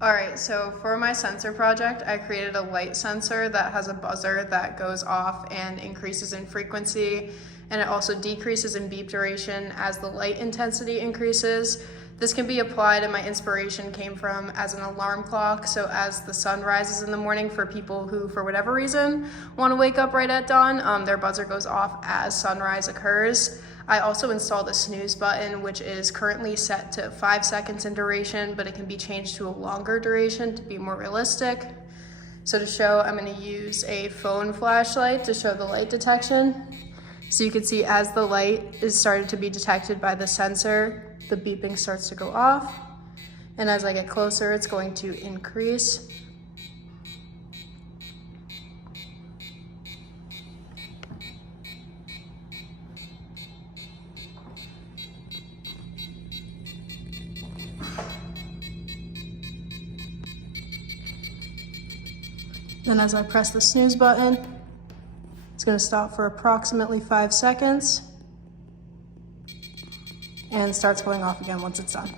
All right, so for my sensor project, I created a light sensor that has a buzzer that goes off and increases in frequency, and it also decreases in beep duration as the light intensity increases. This can be applied, and my inspiration came from as an alarm clock. So as the sun rises in the morning, for people who, for whatever reason, want to wake up right at dawn, their buzzer goes off as sunrise occurs. I also installed a snooze button, which is currently set to 5 seconds in duration, but it can be changed to a longer duration to be more realistic. So to show, I'm going to use a phone flashlight to show the light detection. So you can see as the light is started to be detected by the sensor, the beeping starts to go off. And as I get closer, it's going to increase. Then as I press the snooze button, it's going to stop for approximately 5 seconds and starts going off again once it's done.